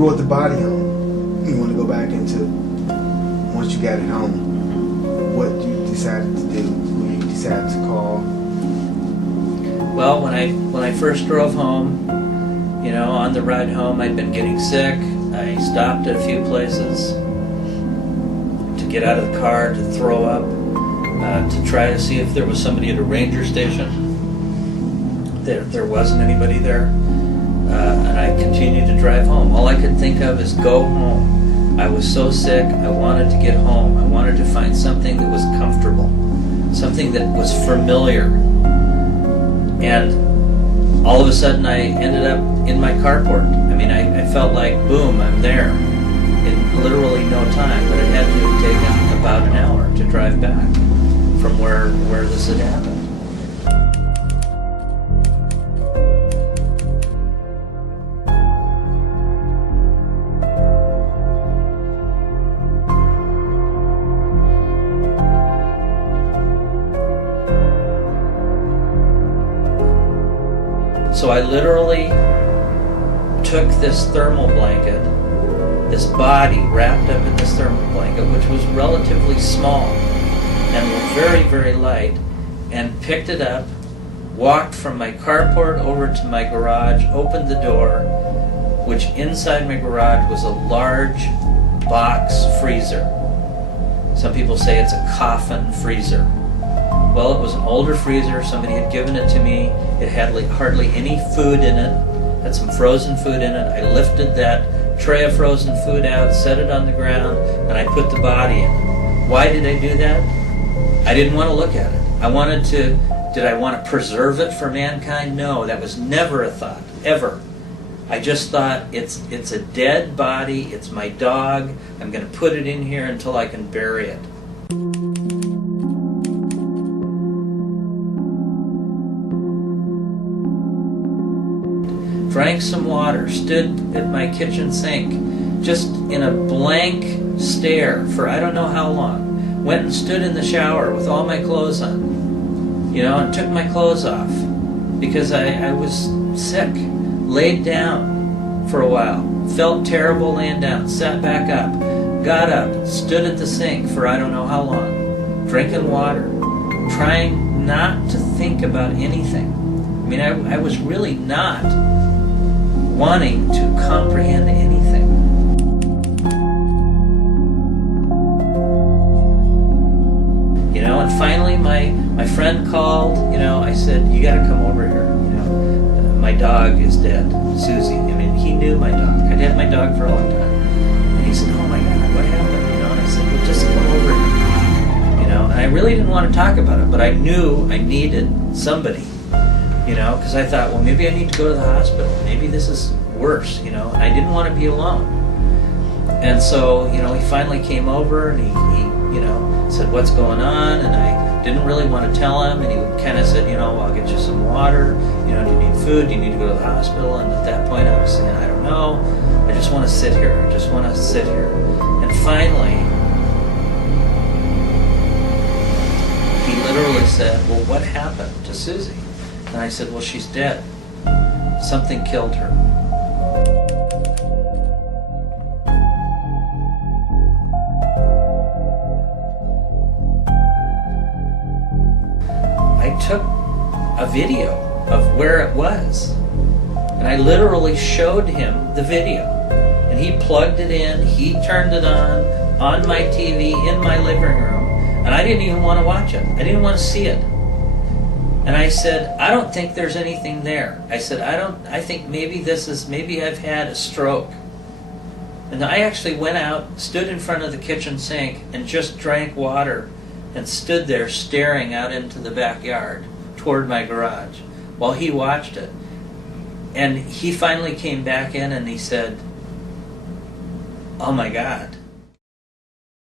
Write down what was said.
brought the body home. You want to go back into, once you got it home, what you decided to do, who you decided to call? Well, when I first drove home, you know, on the ride home, I'd been getting sick. I stopped at a few places to get out of the car, to throw up, to try to see if there was somebody at a ranger station. There wasn't anybody there, and I continued to drive home. All I could think of is go home. I was so sick, I wanted to get home. I wanted to find something that was comfortable, something that was familiar. And all of a sudden I ended up in my carport. I mean, I felt like, boom, I'm there in literally no time, but it had to have taken about an hour to drive back from where this had happened. So I literally took this thermal blanket, this body wrapped up in this thermal blanket, which was relatively small and very, very light, and picked it up, walked from my carport over to my garage, opened the door, which inside my garage was a large box freezer. Some people say it's a coffin freezer. Well, it was an older freezer. Somebody had given it to me. It had hardly any food in it. Had some frozen food in it. I lifted that tray of frozen food out, set it on the ground, and I put the body in it. Why did I do that? I didn't want to look at it. Did I want to preserve it for mankind? No, that was never a thought, ever. I just thought, it's a dead body, it's my dog, I'm going to put it in here until I can bury it. Drank some water, stood at my kitchen sink, just in a blank stare for I don't know how long. Went and stood in the shower with all my clothes on, you know, and took my clothes off because I was sick. Laid down for a while, felt terrible laying down, sat back up, got up, stood at the sink for I don't know how long, drinking water, trying not to think about anything. I mean, I was really not wanting to comprehend anything. You know, and finally my friend called, you know, I said, you gotta come over here, you know, my dog is dead, Suzy. I mean, he knew my dog. I'd had my dog for a long time. And he said, oh my God, what happened? You know, and I said, well, just come over here. You know, and I really didn't want to talk about it, but I knew I needed somebody. You know, because I thought, well, maybe I need to go to the hospital. Maybe this is worse, you know, and I didn't want to be alone. And so, you know, he finally came over and he you know, said, what's going on? And I didn't really want to tell him, and he kind of said, you know, well, I'll get you some water. You know, do you need food? Do you need to go to the hospital? And at that point I was saying, I don't know. I just want to sit here. I just want to sit here. And finally, he literally said, well, what happened to Suzy? And I said, well, she's dead. Something killed her. I took a video of where it was, and I literally showed him the video. And he plugged it in, he turned it on my TV in my living room, and I didn't even want to watch it. I didn't want to see it. And I said, I don't think there's anything there. I said, I think maybe I've had a stroke. And I actually went out, stood in front of the kitchen sink, and just drank water and stood there staring out into the backyard toward my garage while he watched it. And he finally came back in and he said, oh my God,